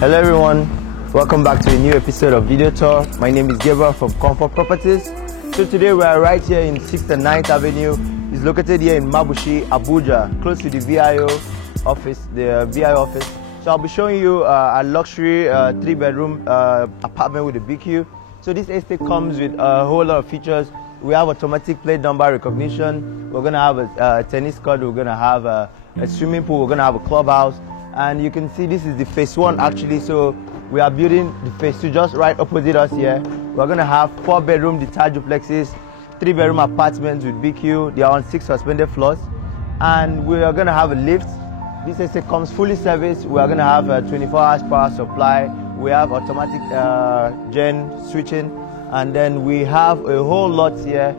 Hello everyone, welcome back to a new episode of Video Tour. My name is Gabriel from Comfort Properties. So today we are right here in 6th and 9th Avenue. It's located here in Mabushi, Abuja, close to the VIO office, So I'll be showing you a luxury 3-bedroom apartment with a BQ. So this estate comes with a whole lot of features. We have automatic plate number recognition. We're gonna have a tennis court. We're gonna have a swimming pool. We're gonna have a clubhouse. And you can see this is the phase 1 actually, so we are building the phase 2 just right opposite us here. We're going to have 4-bedroom detached duplexes, 3-bedroom apartments with BQ. They are on 6 suspended floors, and we are going to have a lift. This estate comes fully serviced. We are going to have a 24 hours power supply. We have automatic gen switching, and then we have a whole lot here.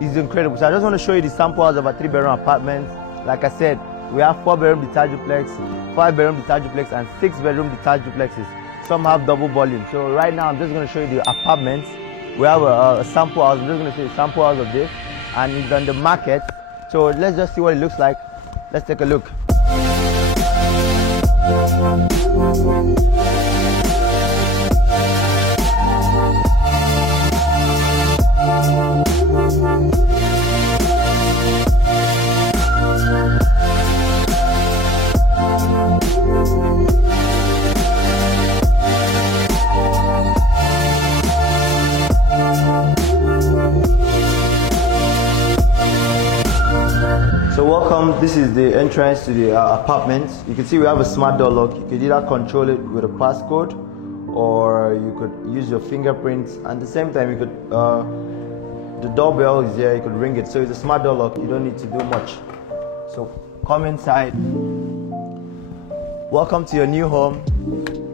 It's incredible. So I just want to show you the samples of our 3-bedroom apartments. Like I said, we have 4-bedroom detached duplex, 5-bedroom detached duplex, and 6-bedroom detached duplexes. Some have double volume. So right now I'm just going to show you the apartments. We have a sample house. I'm just going to show you a sample house of this, and it's on the market. So let's just see what it looks like. Let's take a look. So welcome, this is the entrance to the apartment. You can see we have a smart door lock. You could either control it with a passcode, or you could use your fingerprints. And at the same time, you could, the doorbell is here, you could ring it. So it's a smart door lock, you don't need to do much. So come inside. Welcome to your new home.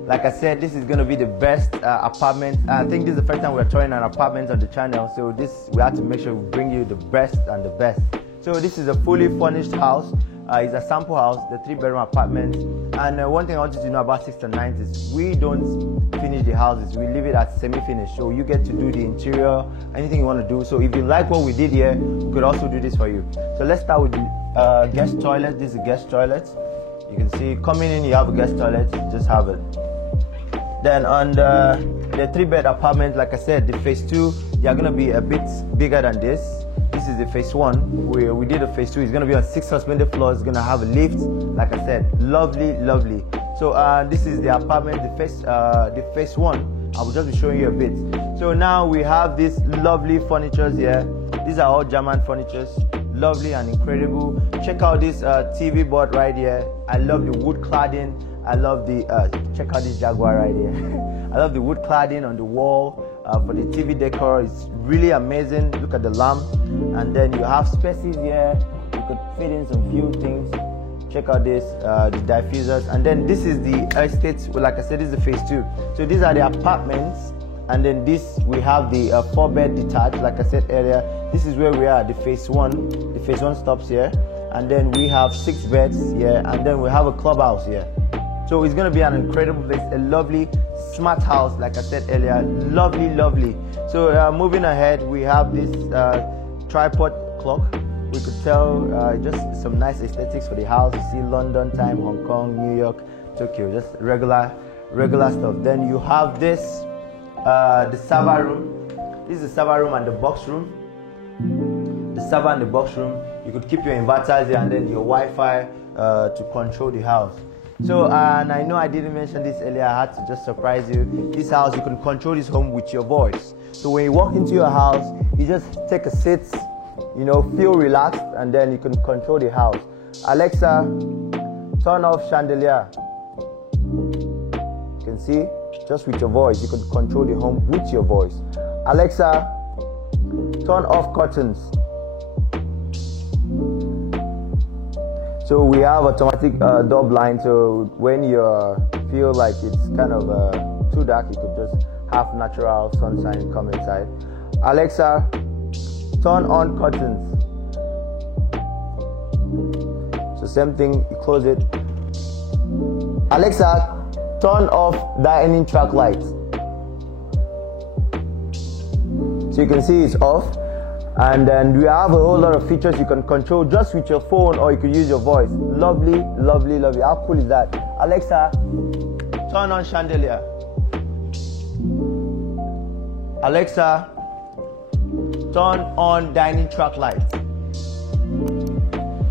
Like I said, this is going to be the best apartment. I think this is the first time we're touring an apartment on the channel. So we have to make sure we bring you the best and the best. So this is a fully furnished house. It's a sample house, the 3-bedroom apartment. And one thing I want you to know about 6th and 9th is we don't finish the houses. We leave it at semi-finished. So you get to do the interior, anything you want to do. So if you like what we did here, we could also do this for you. So let's start with the guest toilet. This is a guest toilet. You can see coming in, you have a guest toilet. Just have it. Then on the 3-bed apartment, like I said, the phase 2, they are going to be a bit bigger than this. This is the phase 1. We did a phase 2. It's going to be on 6 suspended floors. It's going to have a lift. Like I said, lovely, lovely. So this is the apartment, the phase 1. I will just be showing you a bit. So now we have these lovely furnitures here. These are all German furnitures. Lovely and incredible. Check out this TV board right here. I love the wood cladding. I love the check out this Jaguar right here. I love the wood cladding on the wall for the TV decor. It's really amazing. Look at the lamp, and then you have spaces here. You could fit in some few things. Check out this the diffusers, and then this is the estate. Well, like I said, this is the phase 2. So these are the apartments, and then this we have the 4-bed detached. Like I said earlier, this is where we are. The phase 1. The phase 1 stops here, and then we have 6 beds here, and then we have a clubhouse here. So it's going to be an incredible place, a lovely smart house, like I said earlier. Lovely, lovely. So moving ahead, we have this tripod clock. We could tell just some nice aesthetics for the house. You see London time, Hong Kong, New York, Tokyo, just regular stuff. Then you have this, the server room. This is the server room and the box room. The server and the box room. You could keep your inverters here and then your Wi-Fi to control the house. So, and I know I didn't mention this earlier, I had to just surprise you. This house, you can control this home with your voice. So when you walk into your house, you just take a seat, you know, feel relaxed, and then you can control the house. Alexa, turn off chandelier. You can see, just with your voice, you can control the home with your voice. Alexa, turn off curtains. So we have automatic door blind, so when you feel like it's kind of too dark, you could just have natural sunshine come inside. Alexa, turn on curtains. So same thing, you close it. Alexa, turn off dining track lights. So you can see it's off. And then we have a whole lot of features you can control just with your phone, or you can use your voice. Lovely, lovely, lovely. How cool is that? Alexa, turn on chandelier. Alexa, turn on dining track light.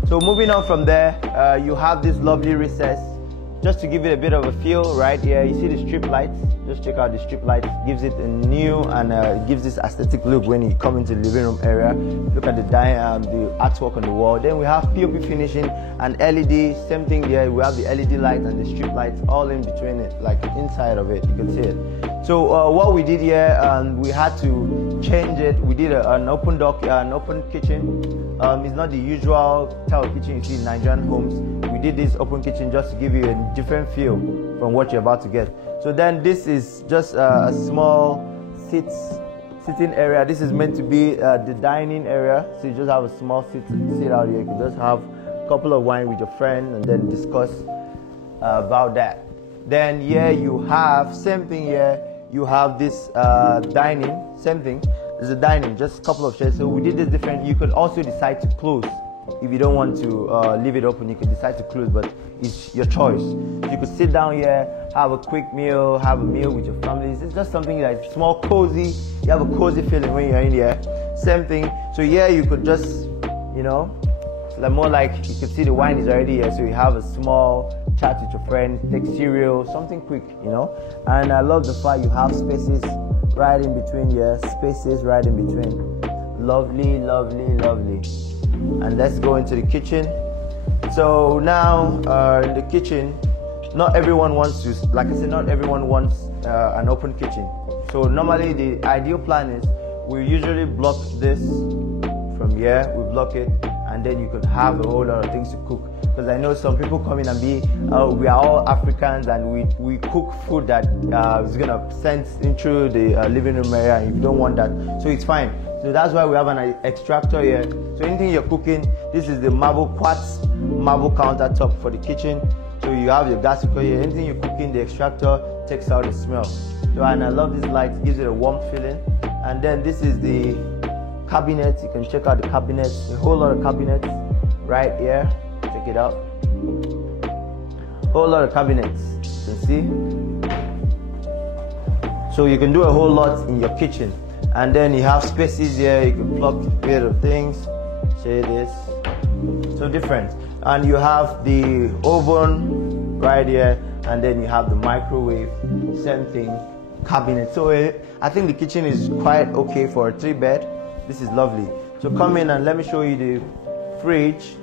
So moving on from there, you have this lovely recess. Just to give it a bit of a feel, right here, you see the strip lights. Just check out the strip lights. Gives it a new and gives this aesthetic look when you come into the living room area. Look at the artwork on the wall. Then we have POP finishing and LED. Same thing here. We have the LED lights and the strip lights all in between it, like inside of it. You can see it. So what we did here, we had to change it. We did an open dock, an open kitchen. It's not the usual type of kitchen you see in Nigerian homes. We did this open kitchen just to give you a different feel from what you're about to get. So then this is just a small sitting area. This is meant to be the dining area. So you just have a small sit out here. You can just have a couple of wine with your friend and then discuss about that. Then here you have, same thing here, you have this dining, same thing. There's a dining, just a couple of chairs. So we did this different. You could also decide to close. If you don't want to leave it open, you could decide to close, but it's your choice. You could sit down here, have a quick meal, have a meal with your family. It's just something like small, cozy. You have a cozy feeling when you're in here. Same thing. So here you could just, you know, it's like more like you can see the wine is already here. So you have a small chat with your friends, take cereal, something quick, you know. And I love the fact you have spaces right in between here, spaces right in between. Lovely, lovely, lovely. And let's go into the kitchen. So now in the kitchen, not everyone wants to, like I said, not everyone wants an open kitchen. So normally the ideal plan is we usually block this from here, we block it, and then you could have a whole lot of things to cook. Because I know some people come in and be, we are all Africans and we cook food that is gonna send into the living room area, and you don't want that, so it's fine. So that's why we have an extractor here. So anything you're cooking, this is the quartz marble countertop for the kitchen. So you have your gas cooker here. Anything you're cooking, the extractor takes out the smell. So, and I love this light, it gives it a warm feeling. And then this is the cabinet. You can check out the cabinets, a whole lot of cabinets right here. Check it out. Whole lot of cabinets, you can see. So you can do a whole lot in your kitchen. And then you have spaces here, you can plug a bit of things, say this, so different. And you have the oven right here, and then you have the microwave, same thing, cabinet. So I think the kitchen is quite okay for a 3-bed. This is lovely. So come in and let me show you the fridge.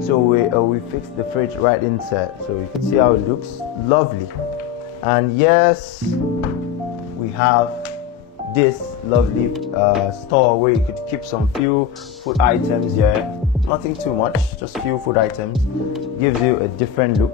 So we fixed the fridge right inside, so you can see how it looks, lovely. And yes, we have this lovely store where you could keep some few food items here. Nothing too much, just few food items. Gives you a different look.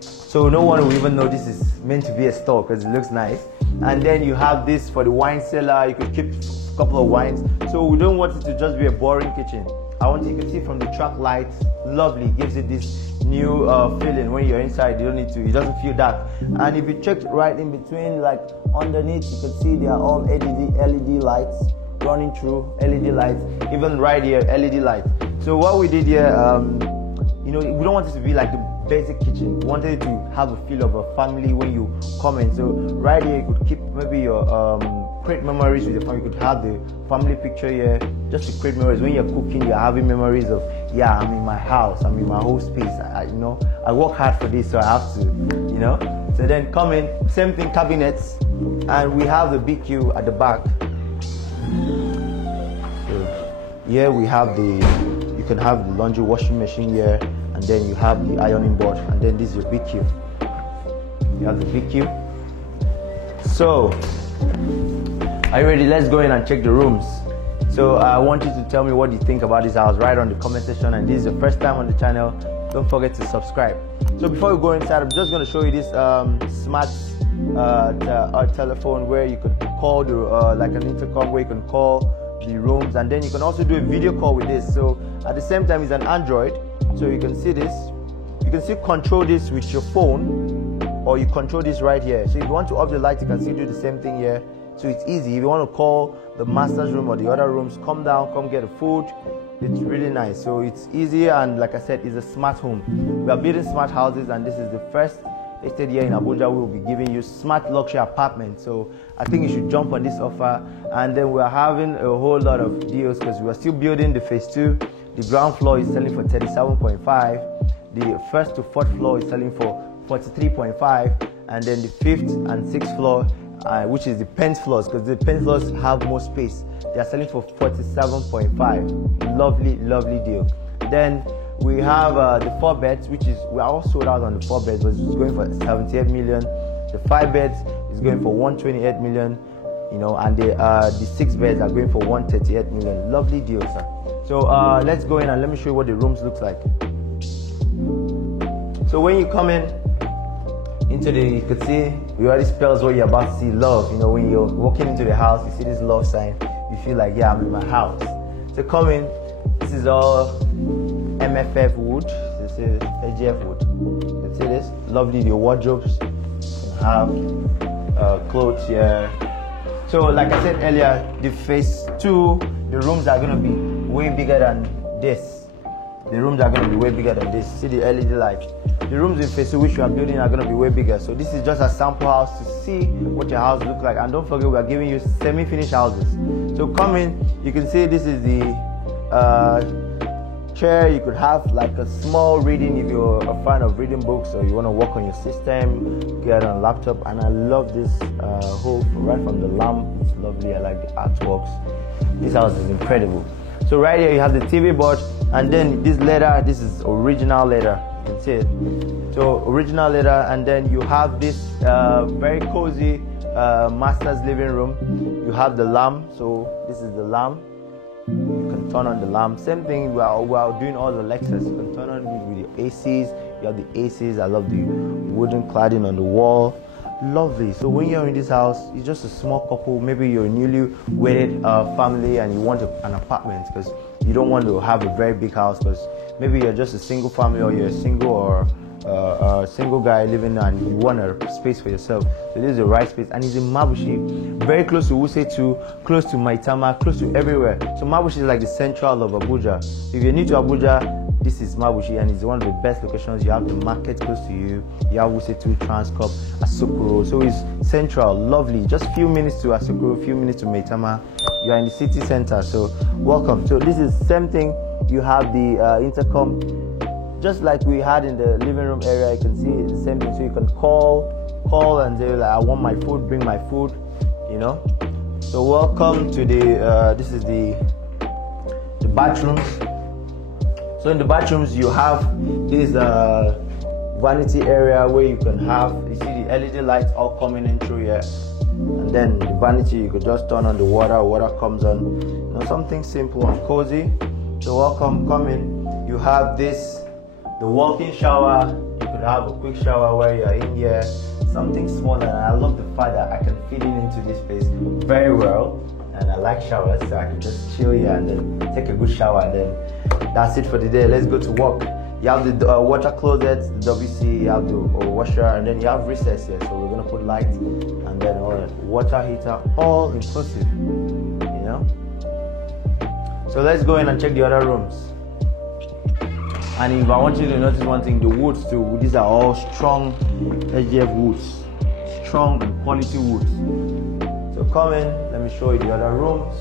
So no one will even know this is meant to be a store because it looks nice. And then you have this for the wine cellar. You could keep a couple of wines. So we don't want it to just be a boring kitchen. I want you to see from the track lights, lovely, gives it this new feeling when you're inside. You don't need to, it doesn't feel dark. And if you check right in between, like underneath, you can see they are all LED lights running through, LED lights, even right here, LED lights. So what we did here, you know, we don't want it to be like the basic kitchen. We wanted it to have a feel of a family when you come in. So right here, you could keep maybe your create memories with your family. You could have the family picture here, just to create memories. When you're cooking, you're having memories of yeah, I'm in my house, I'm in my whole space. I work hard for this, so I have to, So then come in, same thing, cabinets, and we have the BQ at the back. So here we have you can have the laundry washing machine here, and then you have the ironing board, and then this is your BQ. You have the BQ. So, are you ready? Let's go in and check the rooms. So I want you to tell me what you think about this house right on the comment section, and this is the first time on the channel, don't forget to subscribe. So before we go inside, I'm just going to show you this smart telephone where you could call like an intercom where you can call the rooms, and then you can also do a video call with this. So at the same time, it's an Android, so you can see this. You can still control this with your phone, or you control this right here. So if you want to off the light, you can still do the same thing here. So it's easy. If you want to call the master's room or the other rooms, come down, come get the food. It's really nice. So it's easy, and like I said, it's a smart home. We are building smart houses, and this is the first estate here in Abuja. We will be giving you smart luxury apartments. So I think you should jump on this offer. And then we are having a whole lot of deals because we are still building the phase 2. The ground floor is selling for 37.5. The first to fourth floor is selling for 43.5, and then the fifth and sixth floor, which is the Pent floors, because the Pent floors have more space, they are selling for 47.5. Lovely deal. Then we have the 4 beds, which is, we are all sold out on the 4 beds, but it's going for 78 million. The 5 beds is going for 128 million, and the 6 beds are going for 138 million. Lovely deal, sir. So let's go in and let me show you what the rooms looks like. So when you come in into you could see, it already spells what you're about to see, love. When you're walking into the house, you see this love sign, you feel like, yeah, I'm in my house. So come in, this is all MFF wood, this is AGF wood. You can see this, lovely, the wardrobes, you have clothes here. So like I said earlier, the phase 2, the rooms are going to be way bigger than this. The rooms are going to be way bigger than this. See the LED light. The rooms in phase 2 which we are building are going to be way bigger. So this is just a sample house to see what your house looks like. And don't forget, we are giving you semi-finished houses. So come in, you can see this is the chair. You could have like a small reading if you're a fan of reading books, or you want to work on your system, get on a laptop. And I love this whole, right from the lamp, it's lovely. I like the artworks. This house is incredible. So right here you have the TV board, and then this leather, this is original leather. You can see it. So original leather, and then you have this very cozy master's living room. You have the lamp, so this is the lamp. You can turn on the lamp. Same thing, we are doing all the Lexus. You can turn on with the ACs. You have the ACs. I love the wooden cladding on the wall. Lovely. So when you're in this house, you're just a small couple, maybe you're a newly wedded family and you want an apartment because you don't want to have a very big house, because maybe you're just a single family, or you're a single or a single guy living and you want a space for yourself. So this is the right space, and it's in Mabushi, very close to Wuse 2, close to Maitama, close to everywhere. So Mabushi is like the central of Abuja. If you're new to Abuja, this is Mabushi, and it's one of the best locations. You have the market close to you. You have Wuse 2, Transcorp, Asokoro. So it's central, lovely. Just few minutes to Asokoro, few minutes to Maitama. You are in the city center. So welcome. So this is same thing. You have the intercom, just like we had in the living room area. You can see it's the same thing. So you can call and say, like, I want my food, bring my food. So welcome to the. This is the bathrooms. So in the bathrooms, you have this vanity area where you can have, you see the LED lights all coming in through here. And then the vanity, you could just turn on the water comes on. Something simple and cozy. So welcome, come in. You have this, the walk-in shower. You could have a quick shower where you're in here. Something small, and I love the fact that I can fit in into this space very well. And I like showers, so I can just chill here and then take a good shower, and then that's it for the day. Let's go to work. You have the water closet, the WC, you have the washer, and then you have recess here. So we're gonna put lights and then water heater, all inclusive. So let's go in and check the other rooms. And if I want you to notice one thing, the woods too. These are all strong AGF woods, strong and quality woods. So come in, let me show you the other rooms.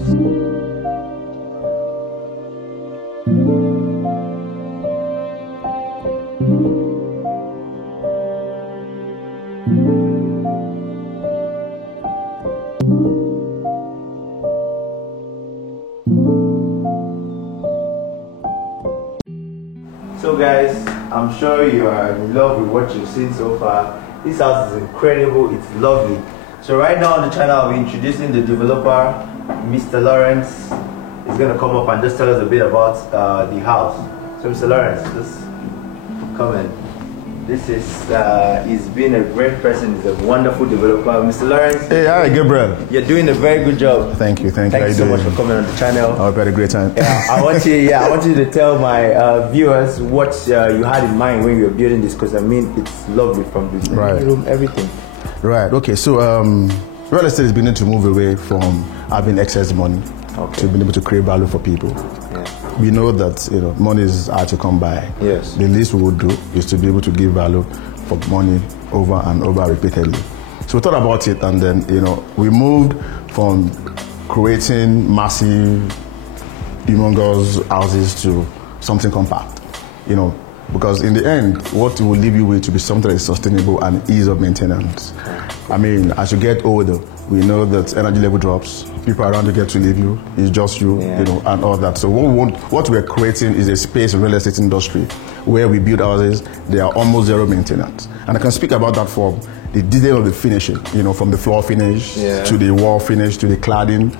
So guys, I'm sure you are in love with what you've seen so far. This house is incredible, it's lovely. So right now on the channel, I'll be introducing the developer, Mr. Lawrence. He's going to come up and just tell us a bit about the house. So Mr. Lawrence, just come in. This is, he's been a great person, he's a wonderful developer. Mr. Lawrence. Hey, hi, Gabriel. You're doing a very good job. Thank you. Thank you so much for coming on the channel. I've had a great time. I want you to tell my viewers what you had in mind when you were building this, because I mean, it's lovely from the room, everything. Right, okay, so real estate is beginning to move away from having excess money to being able to create value for people. We know that money is hard to come by. Yes. The least we would do is to be able to give value for money over and over repeatedly. So we thought about it, and then we moved from creating massive, humongous houses to something compact. Because in the end, what will leave you with to be something that is sustainable and ease of maintenance. I mean, as you get older, we know that energy level drops. People around you get to leave you. It's just you, and all that. So what we're creating is a space in real estate industry where we build houses. They are almost zero maintenance, and I can speak about that from the detail of the finishing. From the floor finish to the wall finish to the cladding,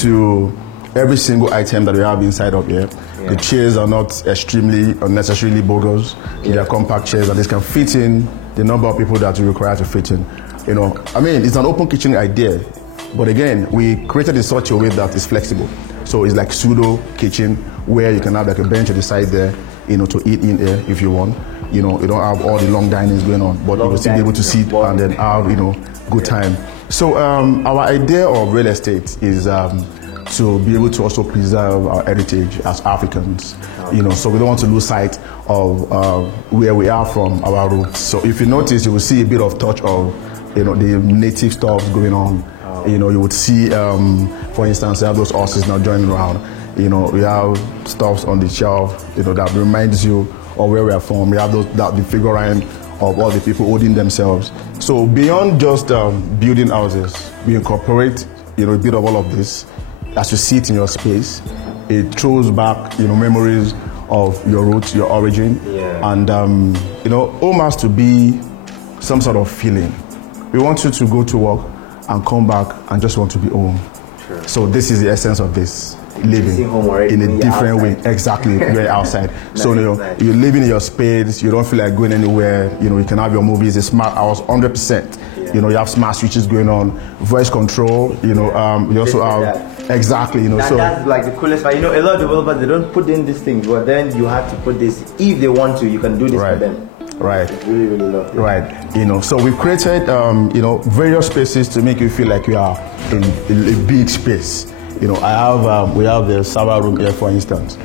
to every single item that we have inside of here. The chairs are not extremely unnecessarily bogus. They are compact chairs, and this can fit in the number of people that you require to fit in. I mean, it's an open kitchen idea, but again, we created in such a way that it's flexible. So it's like pseudo kitchen where you can have like a bench at the side there, to eat in there if you want. You don't have all the long dinings going on, but you will still be able to sit and then have, good time. So our idea of real estate is to be able to also preserve our heritage as Africans, so we don't want to lose sight of where we are from, our roots. So if you notice, you will see a bit of touch of, the native stuff going on. You would see, for instance, we have those horses now joining around. We have stuffs on the shelf, that reminds you of where we are from. We have the figurine of all the people holding themselves. So beyond just building houses, we incorporate, a bit of all of this. As you see it in your space, it throws back, memories of your roots, your origin, and home has to be some sort of feeling. We want you to go to work and come back and just want to be home. Sure. So this is the essence of this, living in a different way. Exactly, you're outside. So you're living in your space. You don't feel like going anywhere. You can have your movies. It's smart house, 100%. You have smart switches going on, voice control. You also have exactly. That's like the coolest part. A lot of developers, they don't put in these things, but then you have to put this. If they want to, you can do this for them. Right. It's really, really lovely. Right. So we've created, various spaces to make you feel like you are in a big space. We have the server room here, for instance.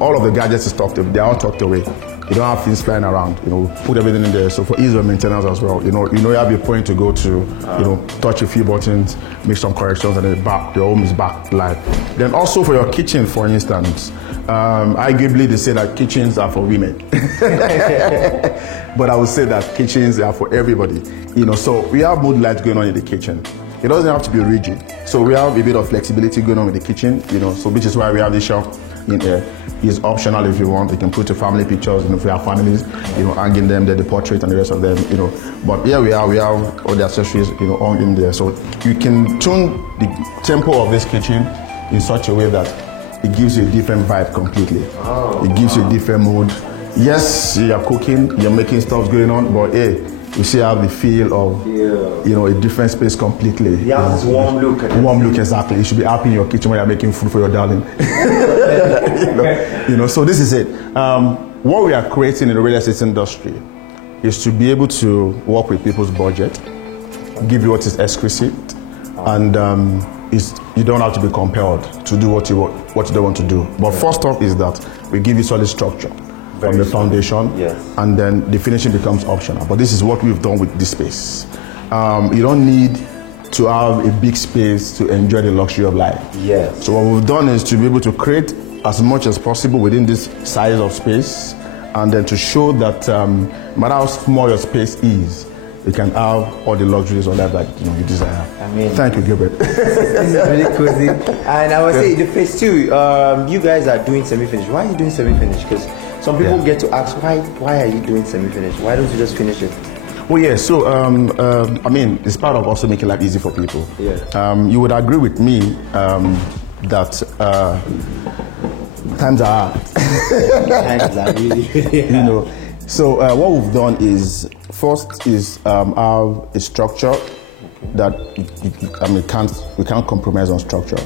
All of the gadgets is tucked away. They're all tucked away. You don't have things flying around. Put everything in there. So for ease of maintenance as well. You have your point to go to. Touch a few buttons, make some corrections, and then your home is back live. Then also for your kitchen, for instance. Arguably, they say that kitchens are for women, but I would say that kitchens are for everybody. So we have mood lights going on in the kitchen. It doesn't have to be rigid. So we have a bit of flexibility going on with the kitchen. So which is why we have this shelf in there. It's optional if you want. You can put your family pictures. If you have families, hanging them there, the portrait and the rest of them. But here we have all the accessories, all in there. So you can tune the tempo of this kitchen in such a way that it gives you a different vibe completely. It gives you a different mood. Yes, you're cooking, you're making stuff going on, but hey, you see how the feel of a different space completely. Yeah, this warm look. Warm look, exactly. You should be happy in your kitchen when you're making food for your darling. So this is it. What we are creating in the real estate industry is to be able to work with people's budget, give you what is exquisite, and you don't have to be compelled to do what you don't want to do. But first off is that we give you solid structure from the foundation, and then the finishing becomes optional. But this is what we've done with this space. You don't need to have a big space to enjoy the luxury of life. So what we've done is to be able to create as much as possible within this size of space, and then to show that no matter how small your space is, you can have all the luxuries of life that you desire. Thank you, Gilbert. This is really cozy. And I would say the phase two, you guys are doing semi-finish. Why are you doing semi-finish? Because Some people get to ask, why are you doing semi-finish? Why don't you just finish it? Well, yeah, so, I mean, it's part of also making life easy for people. Yeah. You would agree with me that times are hard. Times are really, you know. So what we've done is, first is have a structure that, we can't compromise on structure.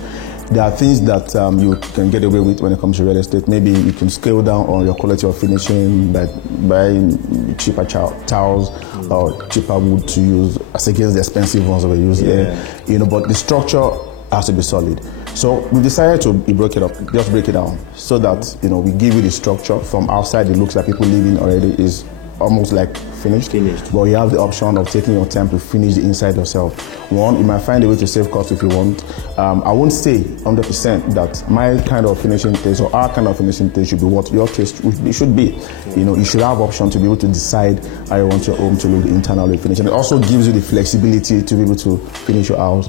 There are things that you can get away with when it comes to real estate. Maybe you can scale down on your quality of finishing by buying cheaper towels or cheaper wood to use as against the expensive ones that we use there. You know, but the structure has to be solid. So we decided to break it up, just break it down, so that we give you the structure. From outside, it looks like people living already is almost like finished. But you have the option of taking your time to finish the inside yourself. One, you might find a way to save cost if you want. I won't say 100% that my kind of finishing taste or our kind of finishing taste should be what your taste should be. You should have option to be able to decide how you want your home to look internally finished. And it also gives you the flexibility to be able to finish your house,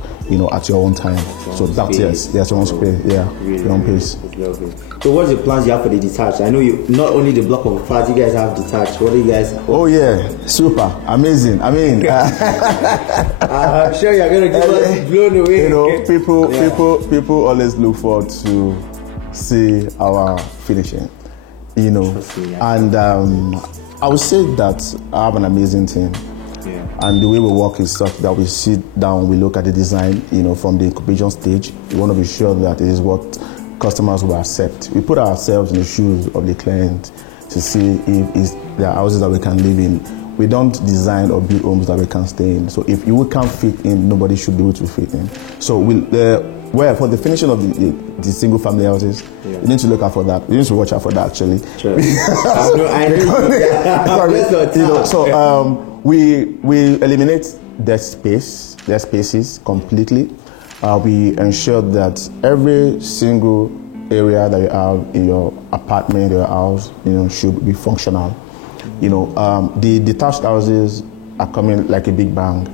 at your own time. So that's your own space, your own pace. So what's the plans you have for the detached? I know you not only the block of flats, you guys have detached. What do you guys? Oh yeah, super, amazing. I mean, I'm sure you're gonna give us blown away. People always look forward to see our finishing. And I would say that I have an amazing team. Yeah. And the way we work is such that we sit down, we look at the design, from the incubation stage. We want to be sure that it is what customers will accept. We put ourselves in the shoes of the client to see if there are houses that we can live in. We don't design or build homes that we can stay in. So if you can't fit in, nobody should be able to fit in. So for the finishing of the single family houses, you need to look out for that. You need to watch out for that, actually. Sure. I know. So we eliminate their spaces completely. We ensure that every single area that you have in your apartment, your house, should be functional. The detached houses are coming like a big bang.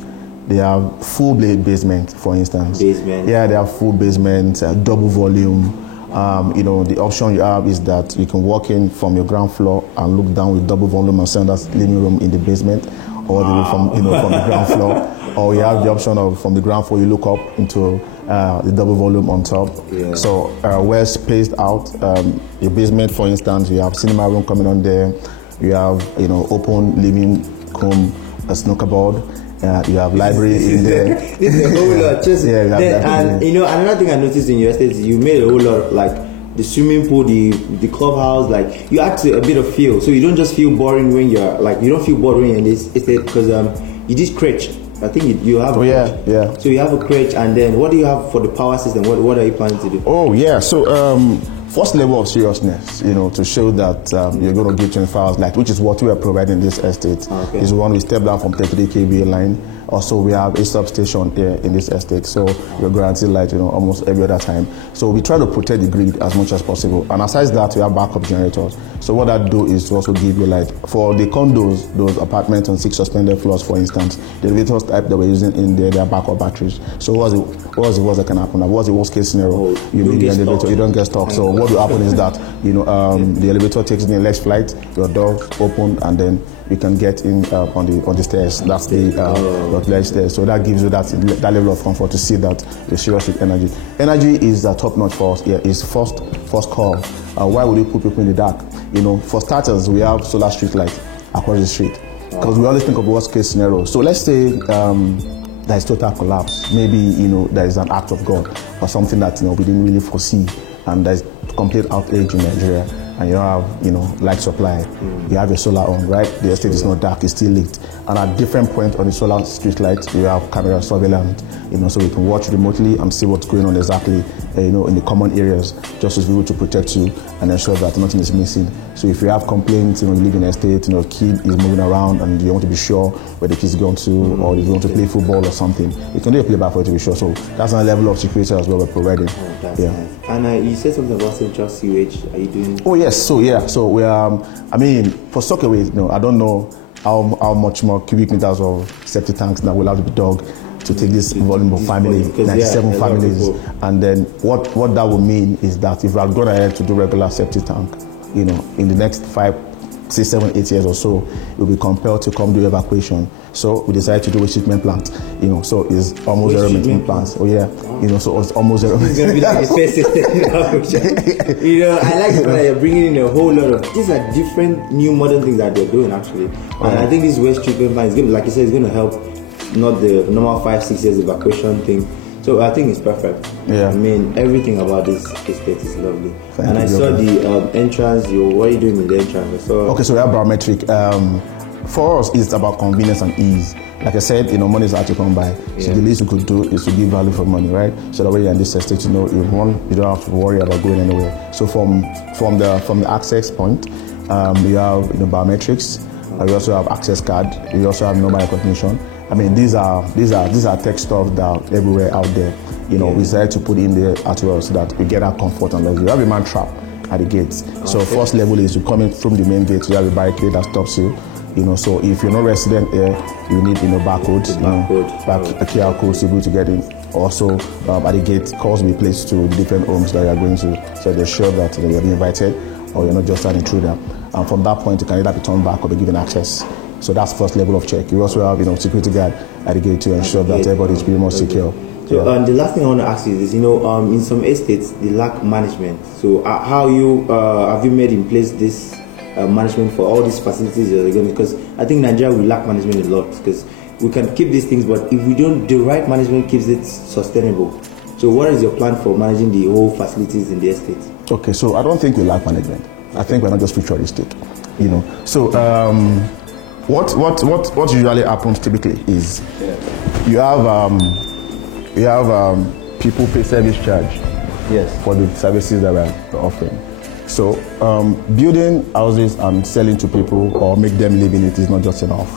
They have full basement, for instance. Basement. Yeah, they have full basement, double volume. The option you have is that you can walk in from your ground floor and look down with double volume and send us living room in the basement, or from the ground floor. Or you have the option of from the ground floor you look up into the double volume on top. Yeah. So we're spaced out. Your basement, for instance, you have cinema room coming on there. You have open living room, a snooker board. You have library in there. This is a whole lot. And another thing I noticed in your estate is you made a whole lot of the swimming pool, the clubhouse. Like you add a bit of feel, so you don't just feel boring when you're you don't feel bored when you're in this estate because you did crèche. I think you have. Oh yeah. So you have a crèche, and then what do you have for the power system? What are you planning to do? Oh yeah. So first level of seriousness, to show that you're going to give 24 hours light, which is what we are providing in this estate. Okay. Is one we step down from 33 kVA line. Also, we have a substation here in this estate, so we're guaranteed light, almost every other time. So we try to protect the grid as much as possible. And aside that, we have backup generators. So what that do is to also give you light. For the condos, those apartments on 6 suspended floors, for instance, the elevators type that we're using in there, they are backup batteries. So what's the worst that can happen? What's the worst case scenario? You don't get stuck. So what will happen is that the elevator takes the next flight, your doors open, and then you can get in on the stairs. That's the stairs. So that gives you that level of comfort to see that you're serious with energy. Energy is top notch for us here. Is first call. Why would you put people in the dark? For starters, we have solar street light across the street because we always think of the worst case scenario. So let's say there is total collapse. Maybe there is an act of God or something that we didn't really foresee, and there's complete outage in Nigeria, and you don't have light supply. You have your solar on, right? The estate is not dark; it's still lit. And at different points on the solar street light, you have camera surveillance. So we can watch remotely and see what's going on exactly. In the common areas, just to be able to protect you and ensure that nothing is missing. So if you have complaints, you live in an estate, a kid is moving around and you want to be sure where the kid's going to, or if you want to play football or something, you can do a playback for it to be sure. So that's another level of security as well we're providing. That's nice. And you said something about central sewage. Are you doing? Oh yes. So we for Sockaway, I don't know how much more cubic meters of septic tanks that will have to be dug to take this volume of family, 97 families. And then what that would mean is that if we are going ahead to do regular septic tank, you know, in the next 5, 6, 7, 8 years or so, we'll be compelled to come do evacuation. So we decided to do a treatment plant, you know, so it's almost zero maintenance plants. Oh yeah, wow. You know, so it's almost zero. It's going to be like the first You know, I like that you're bringing in a whole lot of, these are different new modern things that they're doing actually. And I think this waste treatment plant is going to, like you said, it's going to help, not the normal 5, 6 years evacuation thing. So I think it's perfect. Yeah. I mean, everything about this estate is lovely. Thank and you, I saw the entrance. What are you doing with the entrance? I saw. Okay, so we have barometric. For us, it's about convenience and ease. Like I said, you know, money is hard to come by. So the least we could do is to give value for money, right? So that way you're in this estate, you know, you don't have to worry about going anywhere. So from the access point, you have, you know, biometrics. You also have access card. You also have number recognition. I mean, these are tech stuff that are everywhere out there. You know, we decided to put in there as well so that we get our comfort and luxury. You have a man trap at the gates. So first level is you come in from the main gate. You have a barricade that stops you. You know, so if you're not resident here, you need, you know, barcodes, a QR code to be able to get in. Also, at the gate, calls will be placed to different homes that you are going to, so they're sure that you're being invited or you're not just an intruder. And from that point, you can either be turned back or be given access. So that's first level of check. You also have, you know, security guard at the gate to ensure that everybody is pretty much secure. So the last thing I want to ask you is, you know, in some estates they lack management. So how have you made in place this management for all these facilities you're going? Because I think Nigeria will lack management a lot, because we can keep these things, but if we don't, the right management keeps it sustainable. So what is your plan for managing the whole facilities in the estate? Okay, so I don't think we lack management. I think we're not just futuristic, you know. So what usually happens typically is you have people pay service charge for the services that we're offering. So building houses and selling to people or make them live in it is not just enough.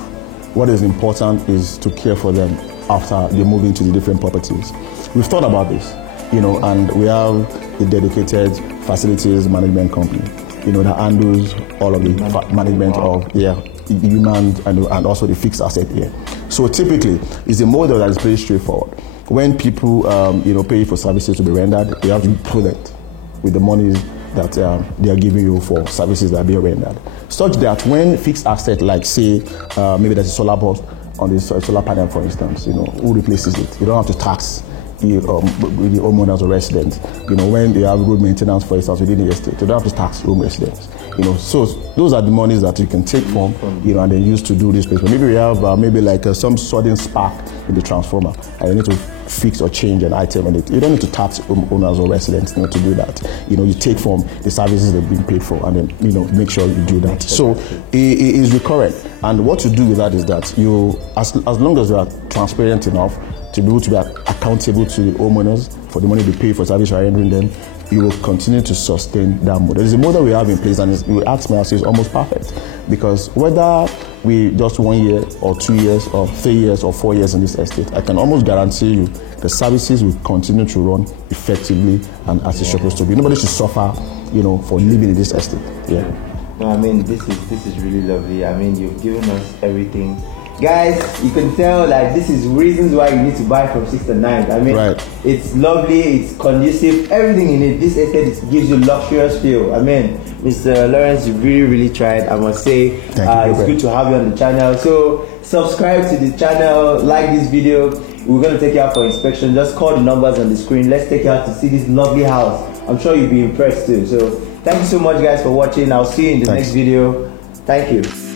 What is important is to care for them after they move into the different properties. We've thought about this, you know, and we have a dedicated facilities management company, you know, that handles all of the management of human and also the fixed asset here. So typically, it's a model that is very straightforward. When people, you know, pay for services to be rendered, you have to be prudent with the monies that they are giving you for services that are being rendered, such that when fixed asset, like say maybe there's a solar burst on the solar panel, for instance, you know, who replaces it? You don't have to tax the homeowners or residents. You know, when they have road maintenance, for instance, within the estate, you don't have to tax home residents. You know, so those are the monies that you can take from, you know, and then use to do this place. Maybe we have maybe like some sudden spark in the transformer, and you need to fix or change an item in it. You don't need to tax owners or residents, you know, to do that. You know, you take from the services they've been paid for, and then, you know, make sure you do that. So it is recurrent, and what you do with that is that you, as long as you are transparent enough to be able to be accountable to the homeowners for the money they pay for service you're rendering them, you will continue to sustain that model. There's a model we have in place, and you ask me, I say it's almost perfect, because whether we just 1 year or 2 years or 3 years or 4 years in this estate, I can almost guarantee you the services will continue to run effectively and as it's supposed to be. Nobody should suffer, you know, for living in this estate. Yeah. No, I mean, this is really lovely. I mean, you've given us everything. Guys, you can tell, like, this is reasons why you need to buy from 6th and 9th. I mean, It's lovely, it's conducive, everything in it. This estate gives you luxurious feel. I mean, Mr. Lawrence, you really, really tried, I must say. It's good to have you on the channel. So, subscribe to the channel, like this video. We're going to take you out for inspection. Just call the numbers on the screen. Let's take you out to see this lovely house. I'm sure you'll be impressed too. So, thank you so much, guys, for watching. I'll see you in the next video. Thank you.